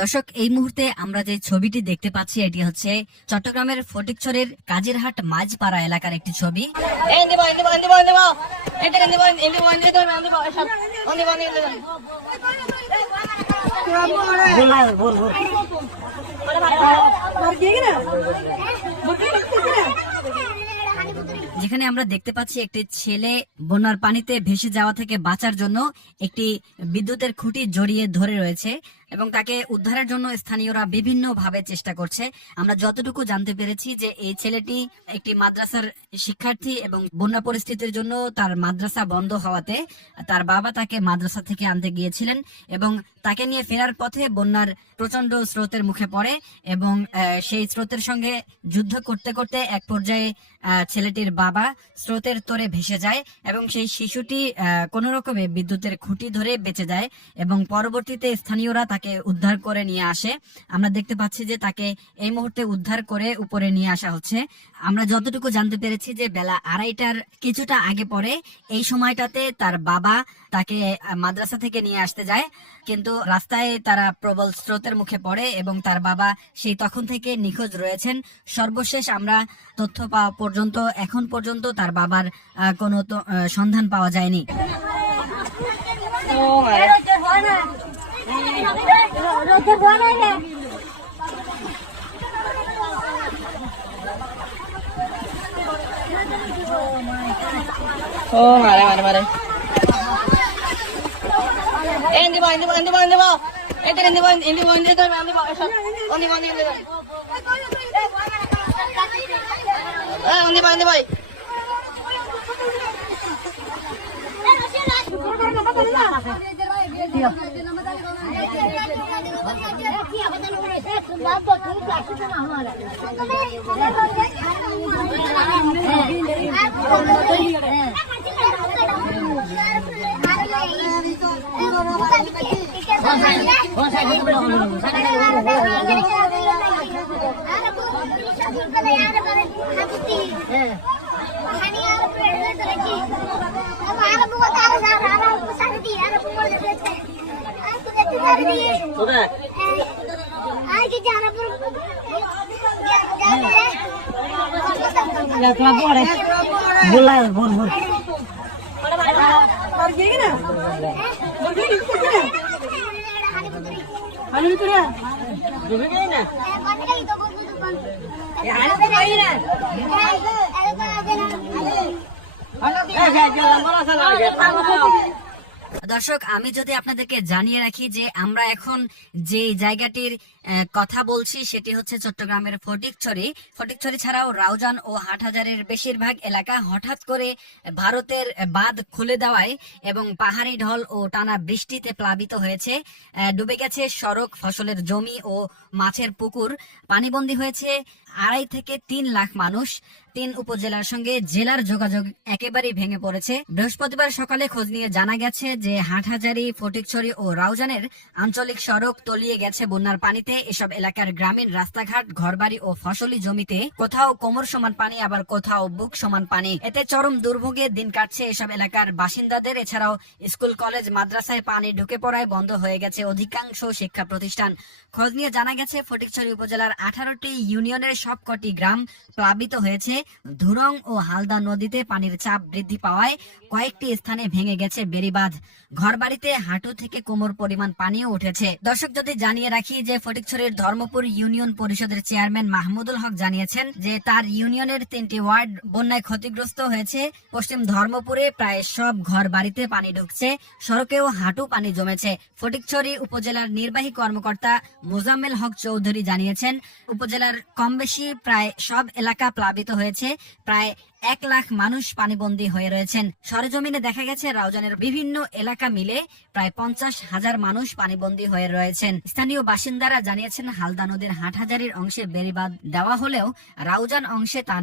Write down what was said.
দর্শক, এই মুহূর্তে আমরা যে ছবিটি দেখতে পাচ্ছি এটি হচ্ছে চট্টগ্রামের ফটিকছড়ির কাজিরহাট মাঝপাড়া এলাকার একটি ছবি। যেখানে আমরা দেখতে পাচ্ছি একটি ছেলে বন্যার পানিতে ভেসে যাওয়া থেকে বাঁচার জন্য একটি বিদ্যুতের খুঁটি জড়িয়ে ধরে রয়েছে এবং তাকে উদ্ধারের জন্য স্থানীয়রা বিভিন্ন ভাবে চেষ্টা করছে। আমরা যতটুকু জানতে পেরেছি যে এই ছেলেটি একটি মাদ্রাসার শিক্ষার্থী এবং বন্যা পরিস্থিতির জন্য তার মাদ্রাসা বন্ধ হওয়াতে তার বাবা তাকে মাদ্রাসা থেকে আনতে গিয়েছিলেন এবং তাকে নিয়ে ফেরার পথে বন্যার প্রচন্ড স্রোতের মুখে পড়ে এবং সেই স্রোতের সঙ্গে যুদ্ধ করতে করতে এক পর্যায়ে ছেলেটির বাবা স্রোতের তোরে ভেসে যায় এবং সেই শিশুটি কোনো রকমে বিদ্যুতের খুঁটি ধরে বেঁচে যায় এবং পরবর্তীতে স্থানীয়রা তাকে উদ্ধার করে নিয়ে আসে। আমরা দেখতে পাচ্ছি যে তাকে এই মুহূর্তে উদ্ধার করে উপরে নিয়ে আসা হচ্ছে। আমরা যতটুকু জানতে পেরেছি যে বেলা 2:30টার কিছুটা আগে পরে এই সময়টাতে তার বাবা তাকে মাদ্রাসা থেকে নিয়ে আসতে যায়, কিন্তু রাস্তায় তারা প্রবল স্রোতের মুখে পড়ে এবং তার বাবা সেই তখন থেকে নিখোঁজ রয়েছেন। সর্বশেষ আমরা তথ্য পাওয়া পর্যন্ত এখন পর্যন্ত তার বাবার কোনো সন্ধান পাওয়া যায়নি। Mare. Hindi ba? Ito hindi ba? Hindi ba? দর্শক, আমি যদি আপনাদেরকে জানিয়ে রাখি যে আমরা এখন যে জায়গাটির কথা বলছি সেটি হচ্ছে চট্টগ্রামের ফটিকছড়ি ছাড়াও রাউজান ও হাটহাজারের বেশিরভাগ এলাকা হঠাৎ করে ভারতের বাঁধ খুলে দেওয়ায় এবং পাহাড়ি ঢল ও টানা বৃষ্টিতে প্লাবিত হয়েছে। ডুবে গেছে সড়ক, ফসলের জমি ও মাছের পুকুর। পানিবন্দী হয়েছে 2.5 থেকে 3 লাখ মানুষ। 3 উপজেলার সঙ্গে জেলার যোগাযোগ একেবারেই ভেঙে পড়েছে। বৃহস্পতিবার সকালে খোঁজ নিয়ে জানা গেছে যে হাটহাজারী, ফটিকছড়ি ও রাউজানের আঞ্চলিক সড়ক তলিয়ে গেছে বন্যার পানিতে। এসব এলাকার গ্রামীণ রাস্তাঘাট, ঘরবাড়ি ও ফসলি জমিতে কোথাও কোমর সমান পানি, আবার কোথাও বুক সমান পানি। এতে চরম দুর্ভোগে দিন কাটছে এসব এলাকার বাসিন্দাদের। এছাড়াও স্কুল, কলেজ, মাদ্রাসায় পানি ঢুকে পড়ায় বন্ধ হয়ে গেছে অধিকাংশ শিক্ষা প্রতিষ্ঠান। খোঁজ নিয়ে জানা গেছে ফটিকছড়ি উপজেলার 18টি ইউনিয়নের সবকটি গ্রাম প্লাবিত হয়েছে। ধুরং ও হালদা নদীতে পানির চাপ বৃদ্ধি পাওয়ায় কয়েকটি স্থানে ভেঙে গেছে বেড়িবাঁধ। ঘরবাড়িতে হাঁটু থেকে কোমর পরিমাণ পানিও উঠেছে। দর্শক, যদি জানিয়ে রাখি যে ফটিকছড়ির ধর্মপুর ইউনিয়ন পরিষদের চেয়ারম্যান মাহমুদুল হক জানিয়েছেন যে তার ইউনিয়নের 3টি ওয়ার্ড বন্যায় ক্ষতিগ্রস্ত হয়েছে। পশ্চিম ধর্মপুরে প্রায় সব ঘর বাড়িতে পানি ঢুকছে, সড়কেও হাঁটু পানি জমেছে। ফটিকছড়ি উপজেলার নির্বাহী কর্মকর্তা মোজাম্মেল হক চৌধুরী জানিয়েছেন উপজেলার কমবেশি প্রায় সব এলাকা প্লাবিত হয়েছে। প্রায় 1 লাখ মানুষ পানিবন্দী হয়ে রয়েছেন। সরেজমিনে দেখা গেছে রাউজানের বিভিন্ন এলাকা মিলে প্রায় 50,000 মানুষ পানিবন্দী হয়ে রয়েছেন। স্থানীয় বাসিন্দারা জানিয়েছেন হালদা নদীর হাটহাজারীর অংশে বেড়িবাঁধ দেওয়া হলেও রাউজান অংশে তা